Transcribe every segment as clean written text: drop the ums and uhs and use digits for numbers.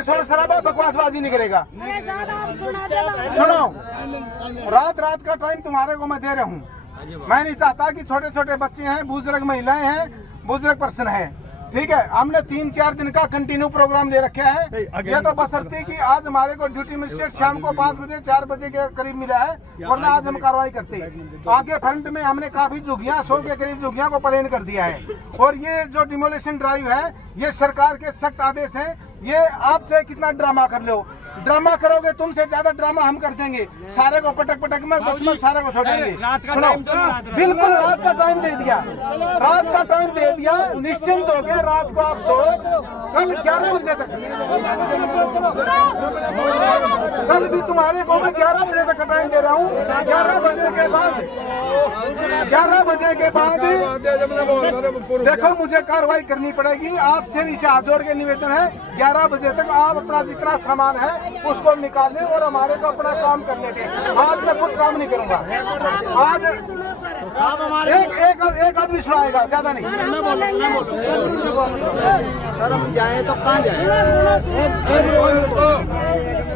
कोई शोर शराबा बकवासबाजी नहीं करेगा। सुनो, रात का टाइम तुम्हारे को मैं दे रहा हूँ। मैं नहीं चाहता कि छोटे छोटे बच्चे हैं, बुजुर्ग महिलाएं हैं, बुजुर्ग पर्सन है, ठीक है। हमने 3-4 दिन का कंटिन्यू प्रोग्राम दे रखा है। ये तो बशर्ते कि आज हमारे को ड्यूटी मजिस्ट्रेट शाम को 5 बजे 4 बजे के करीब मिला है, वरना आज हम कार्रवाई करते। आगे फ्रंट में हमने काफी झुग्गियां 100 के करीब झुग्गियां को प्लेन कर दिया है। और ये जो डिमोलिशन ड्राइव है, ये सरकार के सख्त आदेश है। ये आपसे कितना ड्रामा कर लो, ड्रामा करोगे तुमसे ज्यादा ड्रामा हम कर देंगे। सारे को पटक में बस में सारे को छोड़ेंगे। सुनो, बिल्कुल रात का टाइम दे दिया, रात का टाइम दे दिया, निश्चिंत हो गए। रात को आप सो, कल 11 बजे तक, कल भी तुम्हारे को मैं 11 बजे तक का टाइम दे रहा हूँ। 11 बजे के बाद देखो मुझे कार्रवाई करनी पड़ेगी। आपसे भी हाथ जोड़ के निवेदन है, 11 बजे तक आप अपना जितना सामान है उसको निकालें और हमारे को अपना काम करने दें। आज मैं कुछ काम नहीं करूंगा। आज एक आदमी सुनाएगा, ज्यादा नहीं। सर हम जाए तो कहाँ जाए?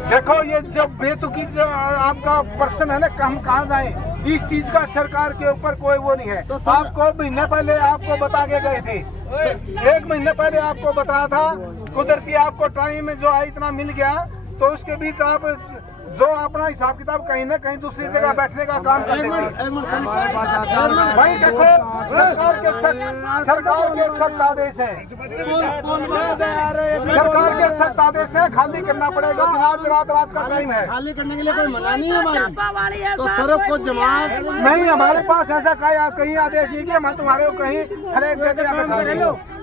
देखो ये जो बेतुकी जो आपका पर्सन है ना, हम कहाँ जाएं? इस चीज का सरकार के ऊपर कोई वो नहीं है। तो आपको महीने पहले आपको बता के गए थे, 1 महीने पहले आपको बताया था। कुदरती आपको टाइम जो है इतना मिल गया, तो उसके बीच आप जो अपना हिसाब किताब कहीं ना कहीं दूसरी जगह बैठने का काम करते भाई। देखो सरकार के सख्त आदेश है, सरकार के सख्त आदेश है, खाली करना पड़ेगा। आज रात का टाइम है, खाली करने के लिए कोई मना नहीं है हमारी। तो सर को जमात नहीं, हमारे पास ऐसा कहीं आदेश नहीं कि हम तुम्हारे को कहीं हरेक दे,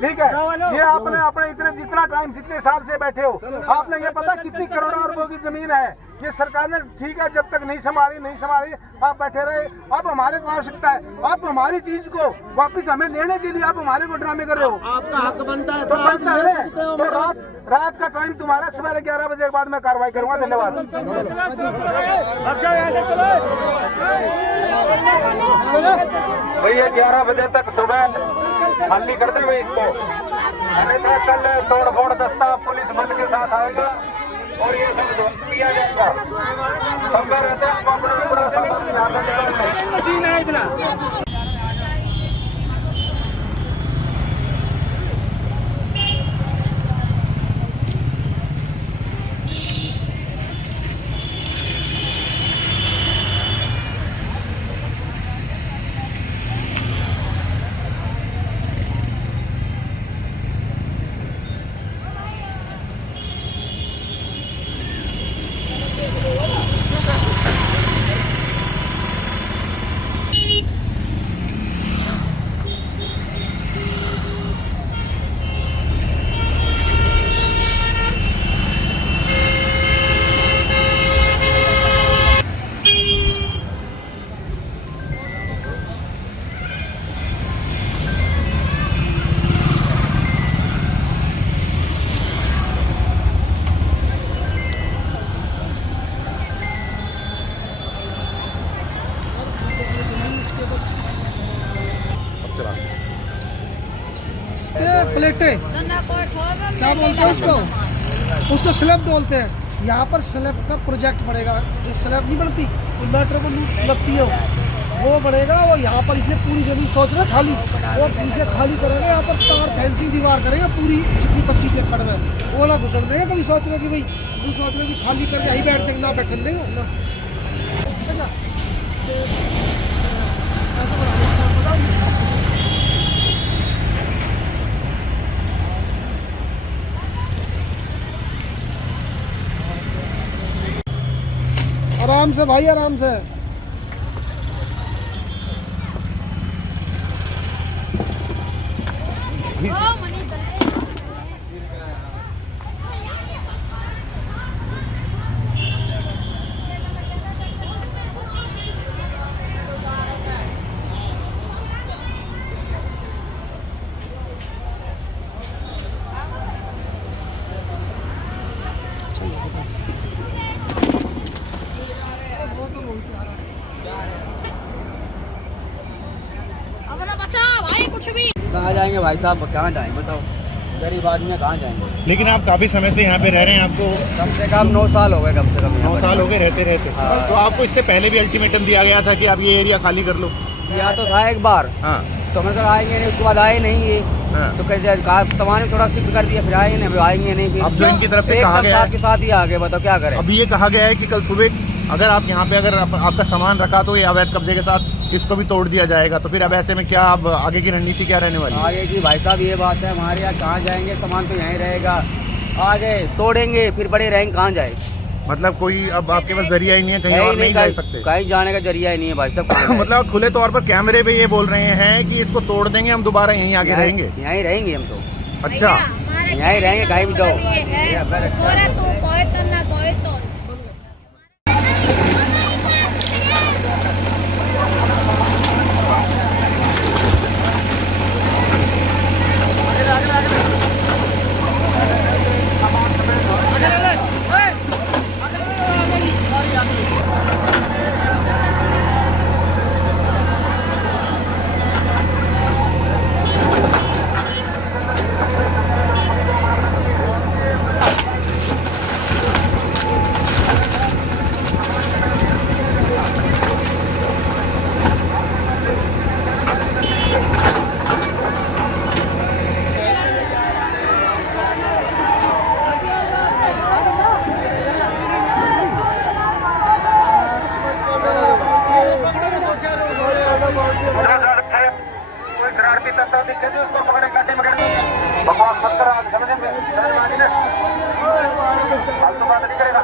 ठीक है। ये आपने अपने इतने जितना टाइम जितने साल से बैठे हो, आपने ये पता कितनी करोड़ों अरबों की जमीन है ये सरकार ने, ठीक है। जब तक नहीं संभाली आप बैठे रहे। अब हमारे को आवश्यकता है, आप हमारी चीज को वापस हमें लेने के लिए आप हमारे को ड्रामे कर रहे हो। आपका हक बनता है, तो बनता है। तो रात का टाइम तुम्हारा, सुबह 11 बजे के बाद मैं कार्रवाई करूंगा। धन्यवाद। भैया 11 बजे तक सुबह खाली कर देंगे इसको, अन्यथा कल तोड़ फोड़ दस्ता पुलिस बल के साथ आएगा और ये सब किया जाएगा। खबर रहते हैं पूरा समझ। प्लेटें क्या बोलते हैं उसको स्लैब बोलते हैं। यहाँ पर स्लैब का प्रोजेक्ट बनेगा, जो स्लैब नहीं बनती इन्वर्टर को लगती है वो बनेगा। और यहाँ पर इसने पूरी जमीन सोच रहे खाली, और इसे खाली करेंगे। यहाँ पर तार फेंसिंग दीवार करेंगे पूरी, जितनी 25 एकड़ में वो ना घुसन देंगे। कभी सोच रहे कि भाई नहीं सोच रहे कि खाली करके यही बैठ सकना, बैठन देंगे ना। आराम से भाई, आराम से। अपना बच्चा भाई कुछ भी कहाँ जाएंगे भाई साहब, कहाँ जाएंगे बताओ? गरीब आदमी कहाँ जाएंगे। लेकिन आप काफ़ी समय से यहाँ पे रह रहे हैं, आपको कम से कम 9 साल हो गए, कम से कम 9 साल हो गए रहते रहते। हाँ। तो आपको इससे पहले भी अल्टीमेटम दिया गया था कि आप ये एरिया खाली कर लो? यहाँ तो था एक बार, हाँ तो हम कहा आएंगे नहीं, उसके बाद आए नहीं ये। हाँ। तो कैसे कहा तमाम थोड़ा शिफ्ट कर दिया, फिर आएंगे नहीं, आएंगे नहीं। फिर अब जो इनकी तरफ से एक कहा साथ गया है, के साथ ही आ गए, बताओ क्या करें। अभी ये कहा गया है कि कल सुबह अगर आप यहाँ पे अगर आपका सामान रखा तो ये अवैध कब्जे के साथ इसको भी तोड़ दिया जाएगा। तो फिर अब ऐसे में क्या अब आगे की रणनीति क्या रहने वाली है? आगे की भाई साहब ये बात है, हमारे यहाँ कहाँ जाएंगे, सामान तो यहीं रहेगा। आगे तोड़ेंगे फिर बड़े रहेंगे, कहाँ जाए। मतलब कोई अब आपके पास जरिया ही नहीं है, कहीं और नहीं जा सकते? कहीं जाने का जरिया ही नहीं है भाई साहब। मतलब खुले तौर पर कैमरे पे ये बोल रहे हैं कि इसको तोड़ देंगे, हम दोबारा यहीं आके रहेंगे। यहीं रहेंगे हम तो। अच्छा, यहीं रहेंगे, कहीं भी जाओ। बकवास मत कर, आप समझ में फालतू बात नहीं करेगा।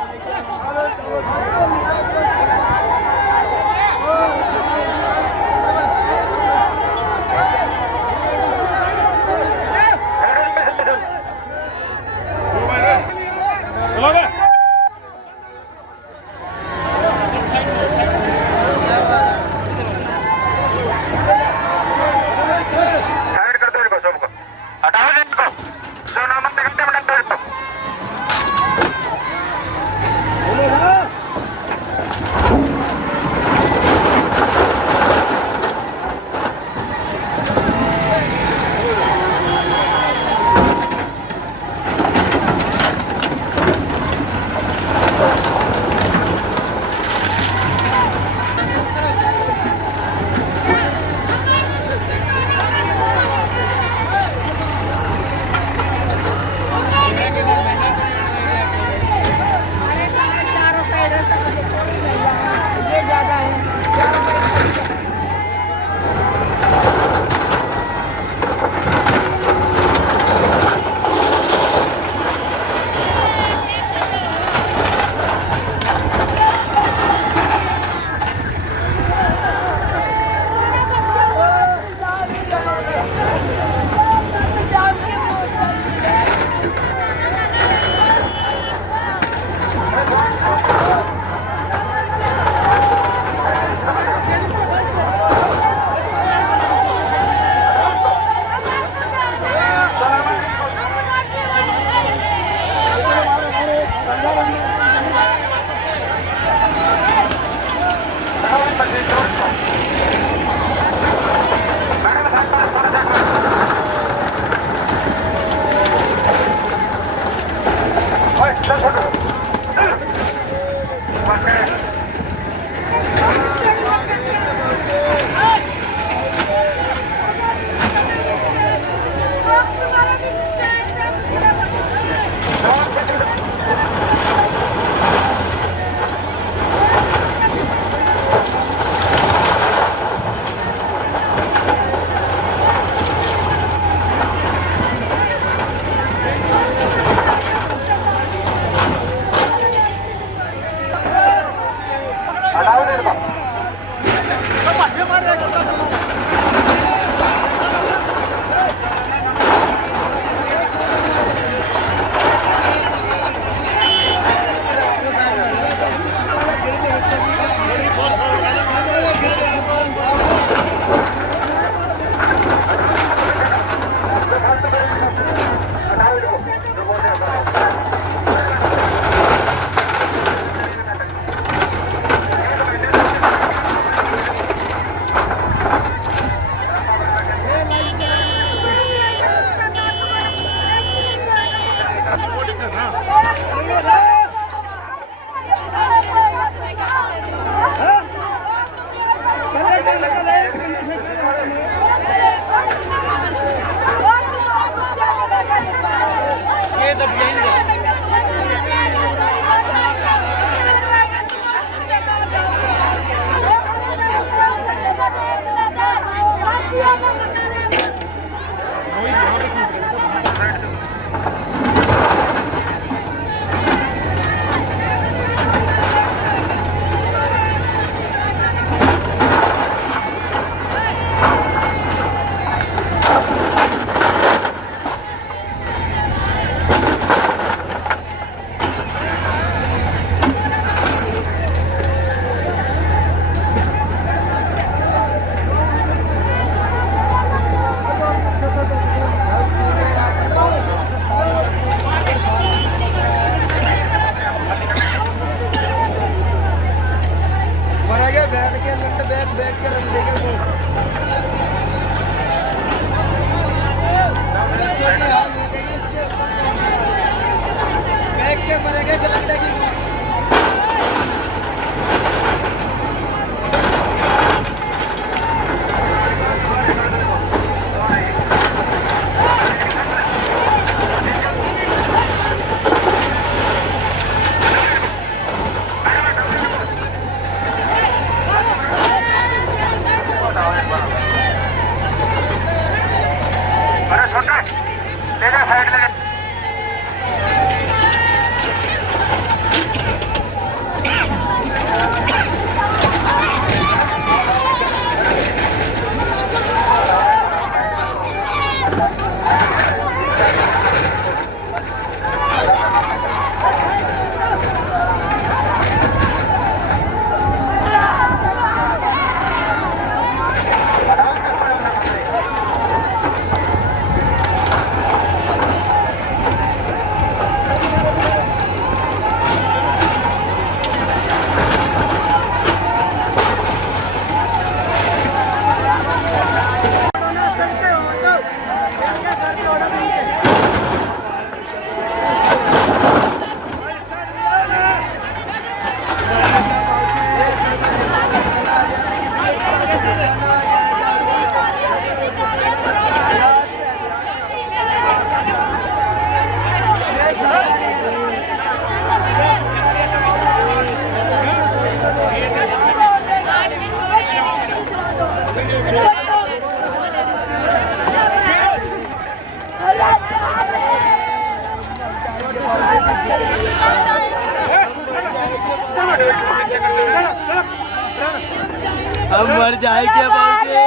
हम मर जाएंगे बाबूजी,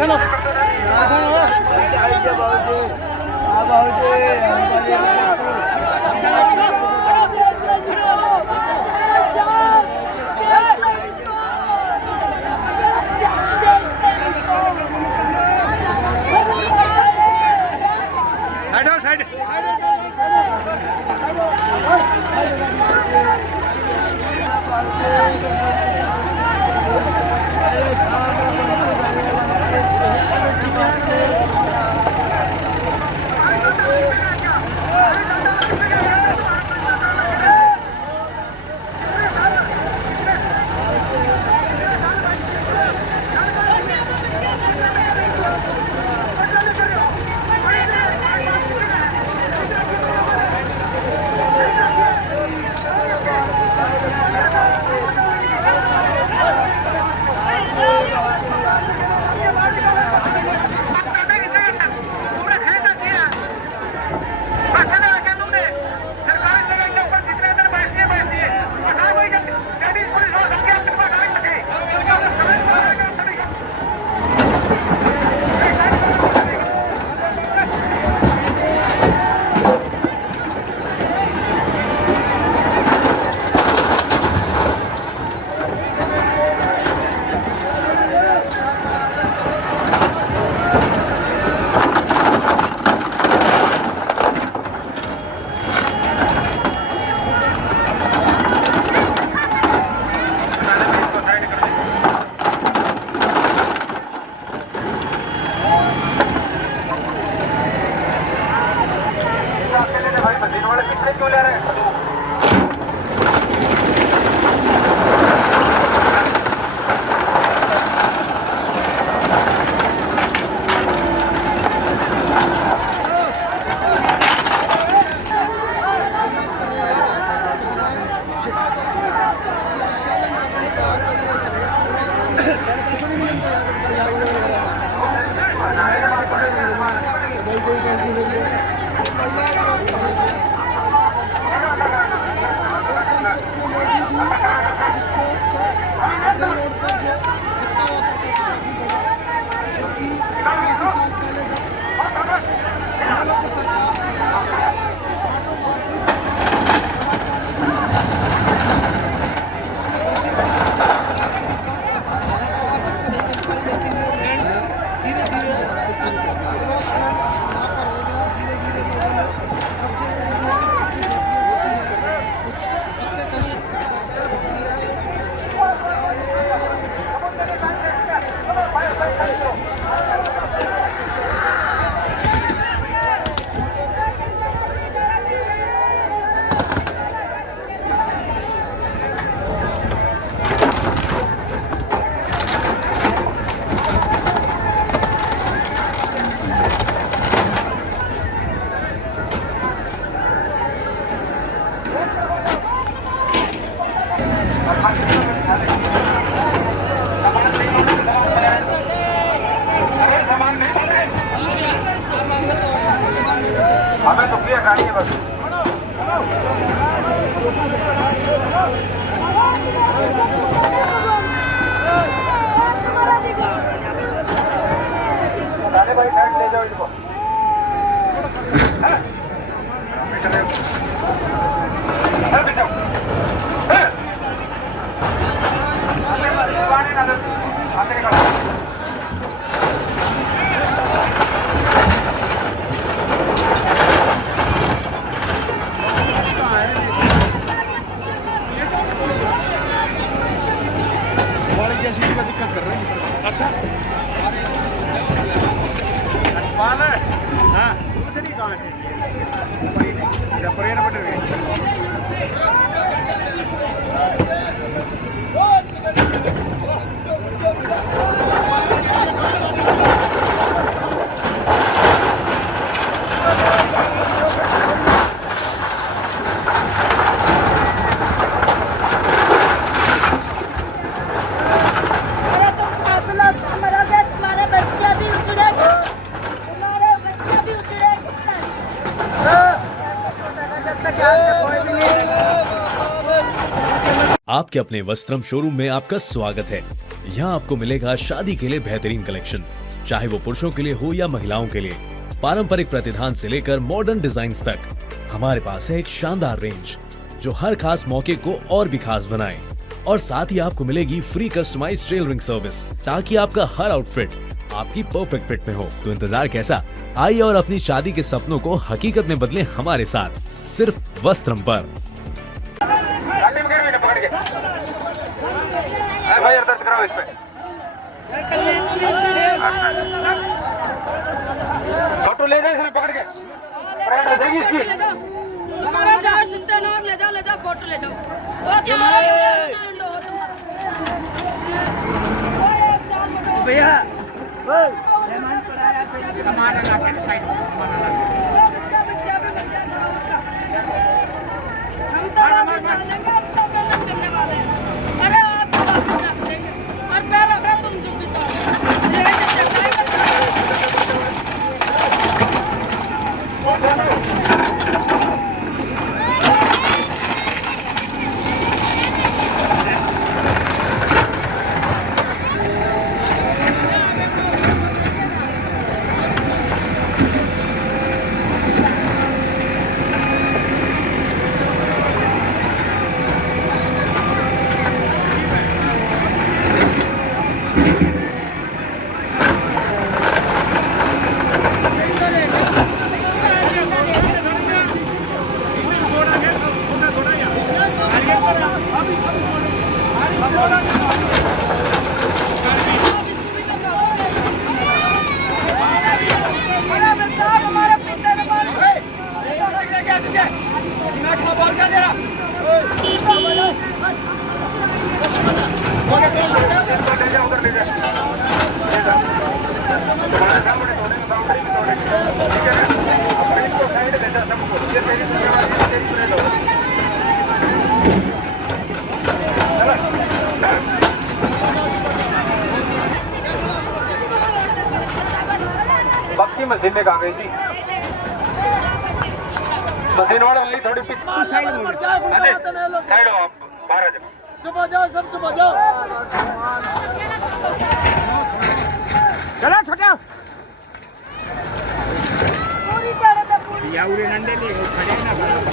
हम मर जाएंगे बाबूजी। हाँ बाबूजी, हमें तो क्लियर गाड़ी है बस। भाई साइड ले जाओ इनको। आपके अपने वस्त्रम शोरूम में आपका स्वागत है। यहाँ आपको मिलेगा शादी के लिए बेहतरीन कलेक्शन, चाहे वो पुरुषों के लिए हो या महिलाओं के लिए। पारंपरिक प्रतिधान से लेकर मॉडर्न डिजाइन्स तक हमारे पास है एक शानदार रेंज जो हर खास मौके को और भी खास बनाए। और साथ ही आपको मिलेगी फ्री कस्टमाइज्ड टेलरिंग सर्विस ताकि आपका हर आउटफिट आपकी परफेक्ट फिट में हो। तो इंतजार कैसा, आइए और अपनी शादी के सपनों को हकीकत में बदलें हमारे साथ, सिर्फ वस्त्रम पर। FIR दर्ज कराओ इस पे। फोटो ले जाए इसने पकड़ के। परेड हो जाएगी इसकी। तुम्हारा जहाँ सुनते ना ले जाओ फोटो ले जाओ। वो तुम्हारा भैया सामान साइड हम तो वापस जानेंगे, हम तो मेहनत करने वाले हैं। अरे आज वापस रख देंगे और पैर रखा तुम चुप तो बाकी मशीन में कहाँ गई थी? मशीन वाले वाली थोड़ी साइड हो, आप बाहर आ जाओ। चुप हो जाओ, सब चुप हो जाओ। चलो छोटा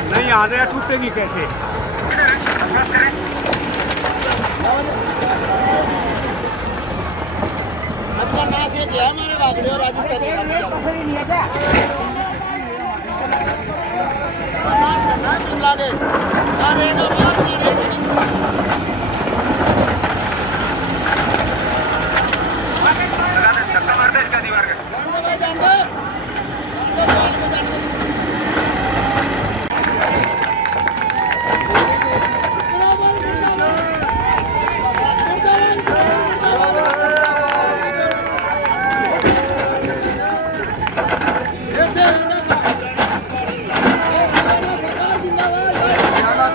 नहीं आ रहा, टूटेगी कैसे? अपना नाम ये क्या हमारे बागड़े और राजस्थान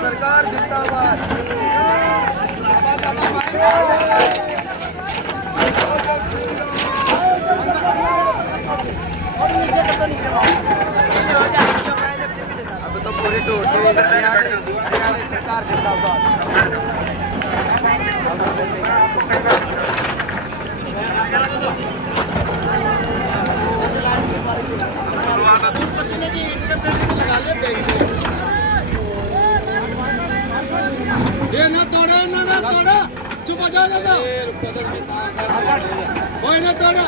सरकार जिंदाबाद। अब तो पूरी टूट सरकार जिंदाबाद। ये ना तोड़ा, ना तोड़ा, चुप हो जाओ दादा। कोई ना तोड़ा।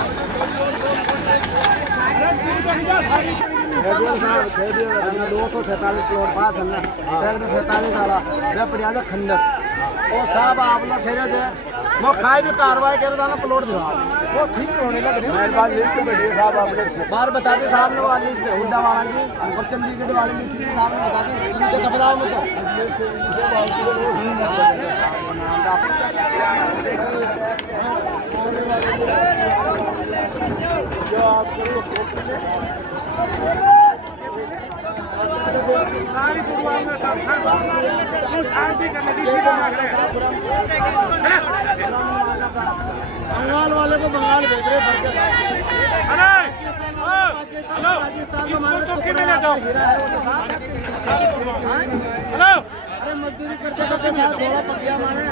247 करोड़ पास है ना, 47 वाला मैं पड़िया था खंडर। वो साहब आप लोग ठहरे थे, वो खाई भी कार्रवाई कर रहा ना प्लॉट दिखा, वो ठीक होने लग रही है। मेरे पास लिस्ट बैठी साहब, आपने बार बता दे साहब ने वाली लिस्ट हुड्डा वाला की और चंडीगढ़ वाली लिस्ट साहब ने बता दी, इनसे घबराओ मत। जो आपको सारी शुरुआत में बंगाल वाले को बंगाल भेज रहे। अरे हेलो, राजस्थान में मजदूरी करते करते साथ घोड़ा पक गया हमारे।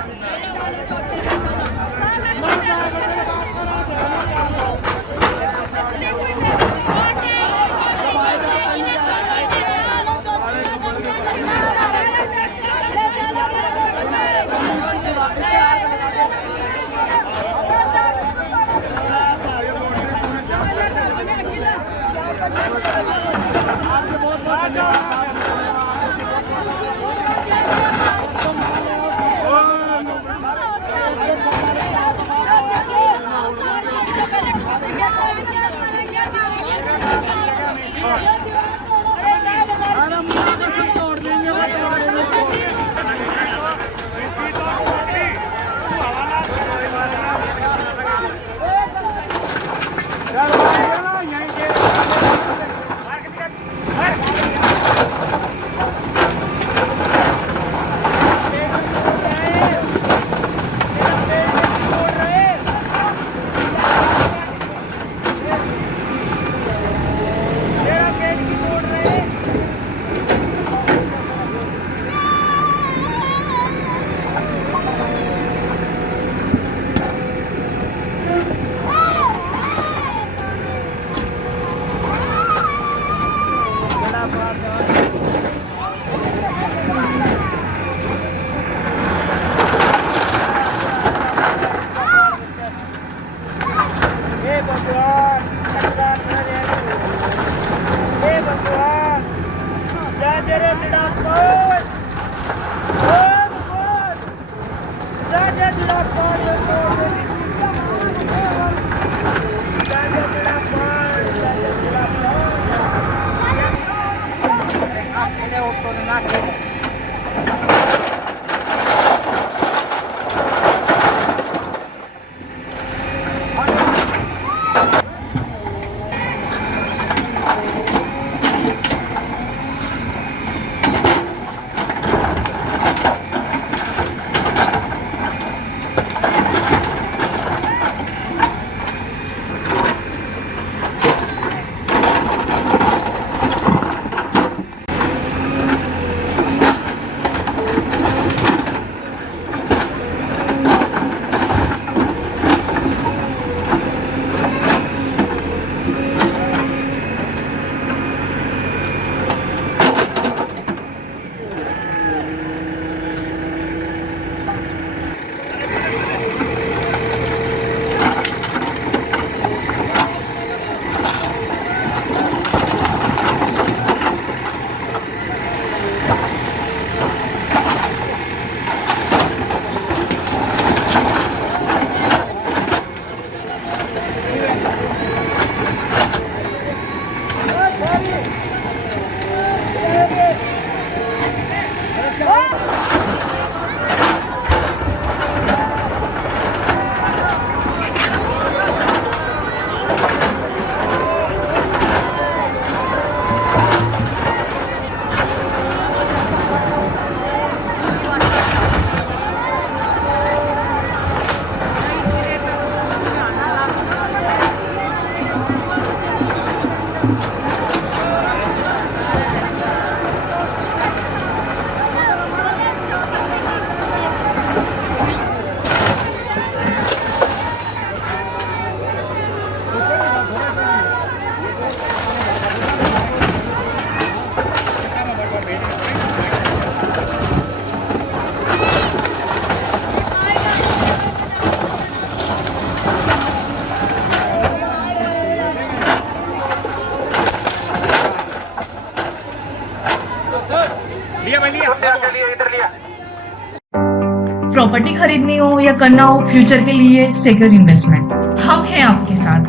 प्रॉपर्टी खरीदनी हो या करना हो फ्यूचर के लिए सिक्योर इन्वेस्टमेंट, हम हैं आपके साथ।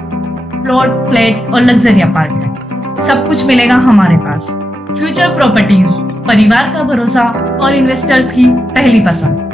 प्लॉट, फ्लैट और लग्जरी अपार्टमेंट सब कुछ मिलेगा हमारे पास। फ्यूचर प्रॉपर्टीज, परिवार का भरोसा और इन्वेस्टर्स की पहली पसंद।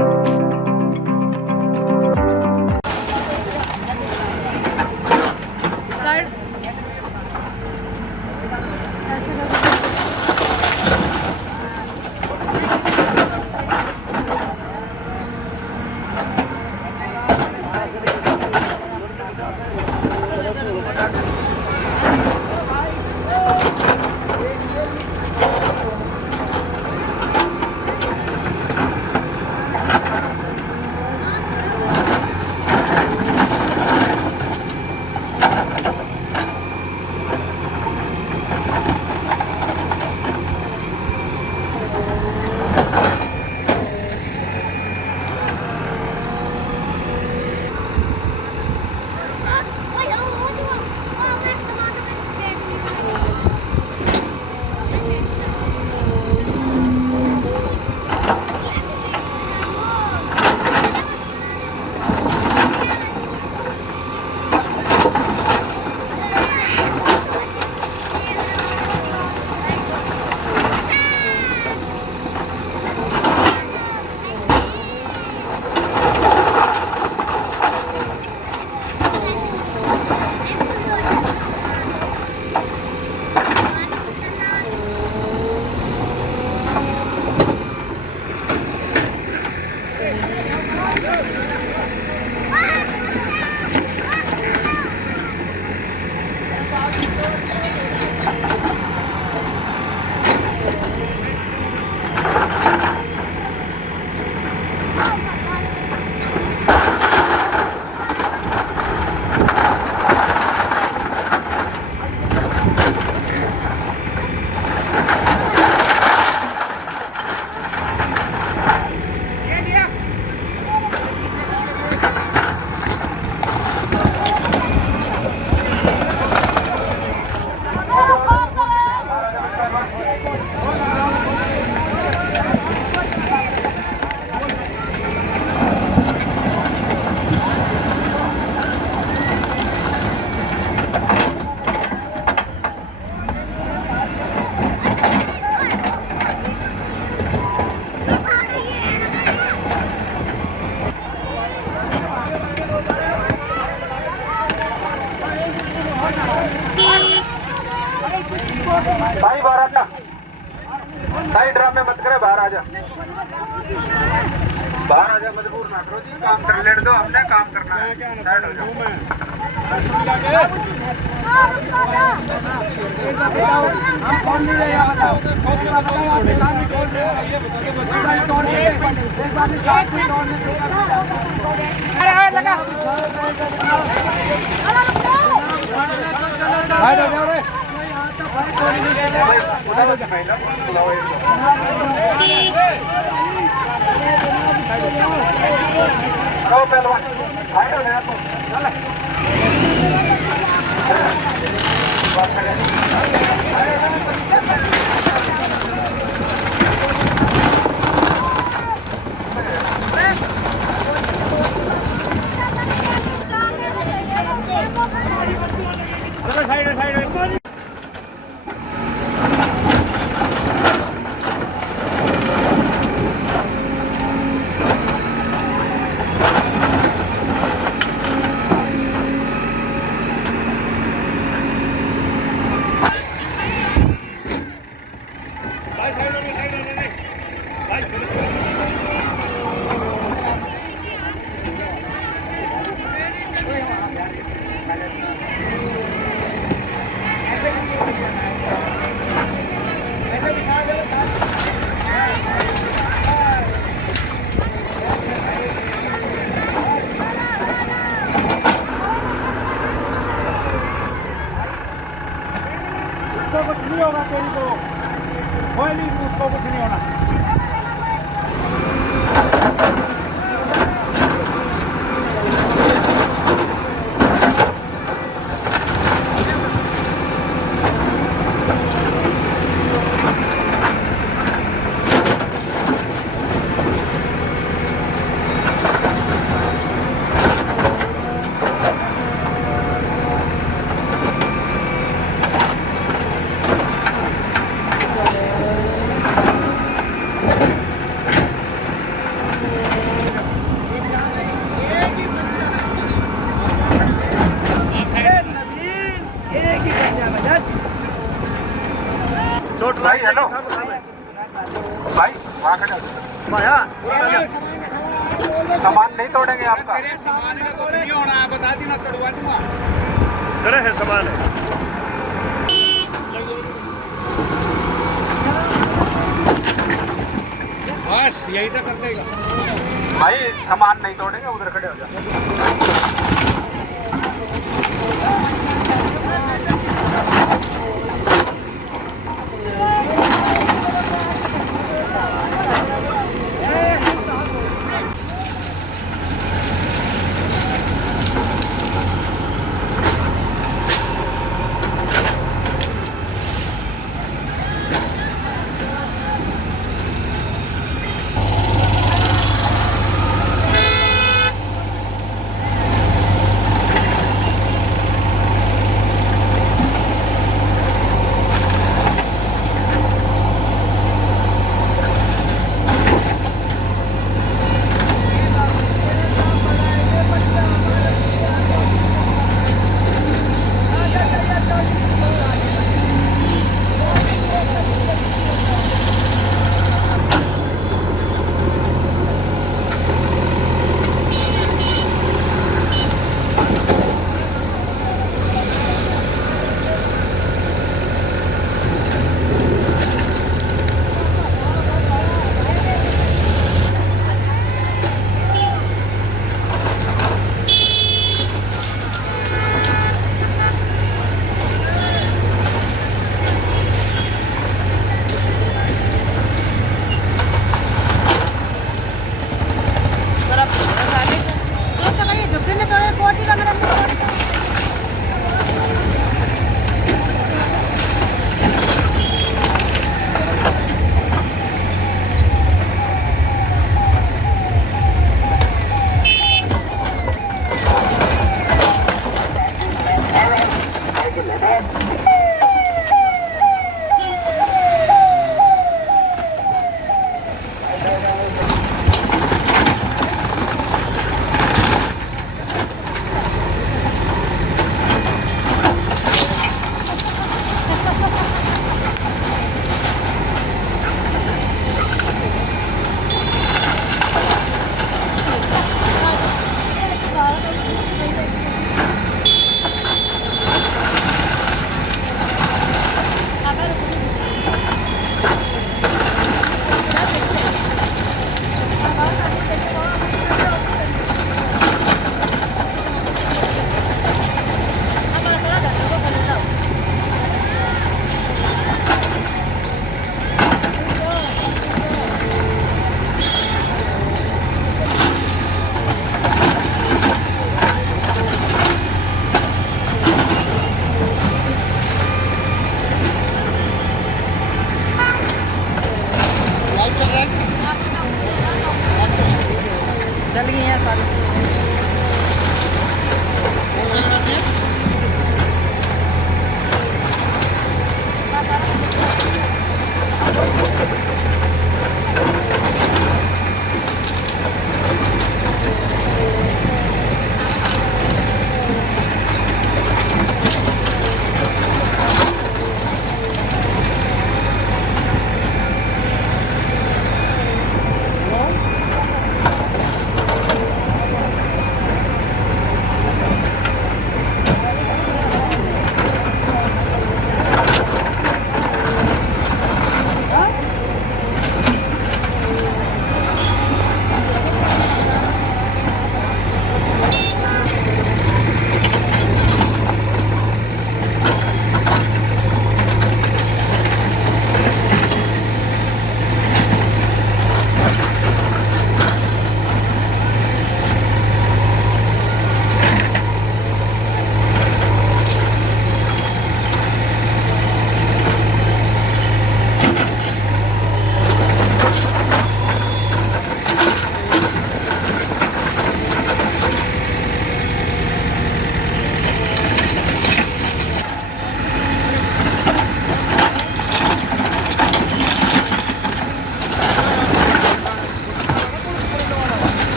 भाई ड्रामे मत करे, बाहर आ जा, बाहर आ जा, मजबूर ना करो जी, काम कर लेने दो, हमने काम करना है। साइड हो जाओ। हम कौन नहीं रहे यहाँ बताओ, बताओ आपके सामने कौन रहे हो? अरे लगा साइड हो जाओ रे। पहलवान साइड हो जाओ, कुछ नहीं होगा, तेरी को कोई नहीं, उसको कुछ नहीं होना। भाई हेलो भाई, वहाँ खड़े हो। सामान नहीं तोड़ेंगे आपका, सामान का कुछ नहीं होना, बता दी ना, तोड़वा दूंगा। करे है सामान है, बस यही तो कर देगा भाई, सामान नहीं तोड़ेंगे, उधर खड़े हो जाओ। चल गई हैं सारी।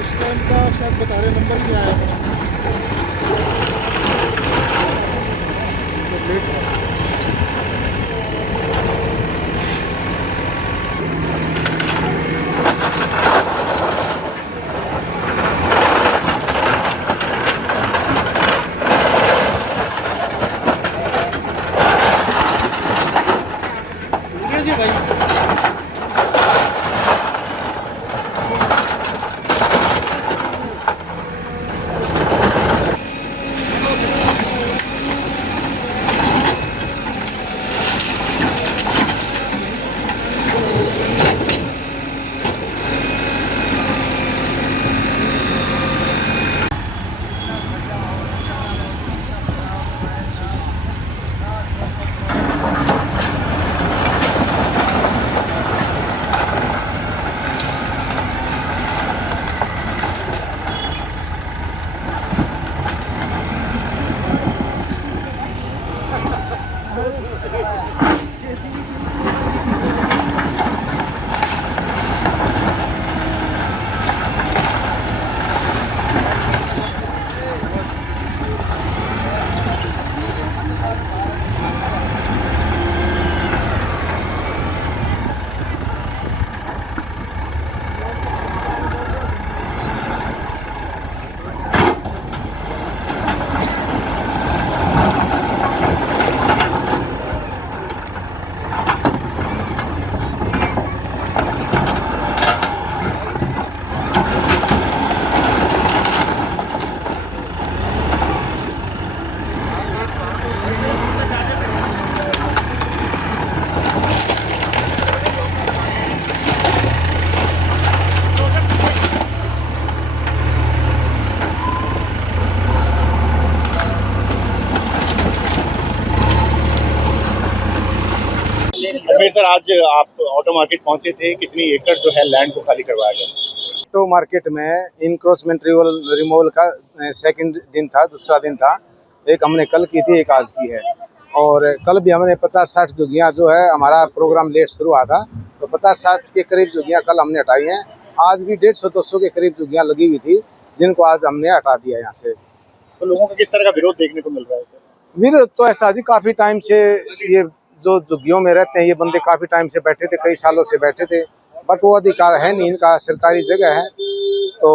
उस टाइम का शायद बता रहे नंबर नहीं आया था। जी भाई सर आज आप ऑटो मार्केट पहुंचे थे, कितनी एकड़ जो है लैंड को खाली करवाया गया? तो मार्केट में इंक्रोचमेंट रिमूवल का सेकंड दिन था, दूसरा दिन था। एक हमने कल की थी, एक आज की है। और कल भी हमने 50-60 झुग्गियाँ जो है, हमारा प्रोग्राम लेट शुरू हुआ था तो 50-60 के करीब झुग्गियाँ कल हमने हटाई हैं। आज भी 150-200 के करीब झुग्गियाँ लगी हुई थी, जिनको आज हमने हटा दिया यहाँ से। तो लोगों का किस तरह का विरोध देखने को मिल रहा है सर? विरोध तो ऐसा जी, काफ़ी टाइम से ये जो झुग्गियों में रहते हैं ये बंदे काफ़ी टाइम से बैठे थे, कई सालों से बैठे थे, बट वो अधिकार है नहीं, इनका सरकारी जगह है। तो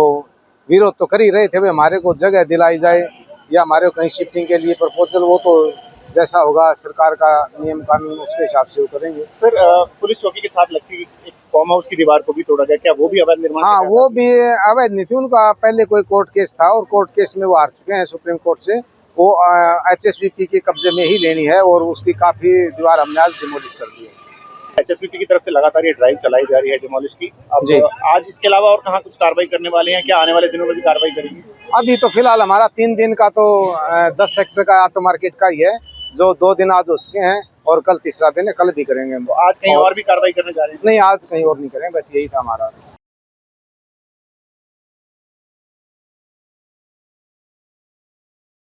विरोध तो कर ही रहे थे, भाई हमारे को जगह दिलाई जाए या हमारे को कहीं शिफ्टिंग के लिए प्रपोजल, वो तो जैसा होगा सरकार का नियम कानून उसके हिसाब से वो करेंगे। सर पुलिस चौकी के साथ लगती एक फार्म हाउस की दीवार को भी तोड़ा गया, क्या वो भी अवैध निर्माण? हाँ, वो भी अवैध नहीं थी, उनका पहले कोई कोर्ट केस था और कोर्ट केस में वो हार चुके हैं सुप्रीम कोर्ट से। वो HSVP के कब्जे में ही लेनी है और उसकी काफ़ी दीवार हमने आज डिमोलिश कर दी है। HSVP की तरफ से लगातार ये ड्राइव चलाई जा रही है डिमोलिश की। अब जी। आज इसके अलावा और कहाँ कुछ कार्रवाई करने वाले हैं? क्या आने वाले दिनों में भी कार्रवाई करेंगे? अभी तो फिलहाल हमारा 3 दिन का तो 10 सेक्टर का ऑटो मार्केट का ही है, जो 2 दिन आज हो चुके हैं और कल तीसरा दिन है, कल भी करेंगे हम। आज कहीं और भी कार्रवाई करने जा रहे हैं? नहीं, आज कहीं और नहीं करेंगे, बस यही था हमारा।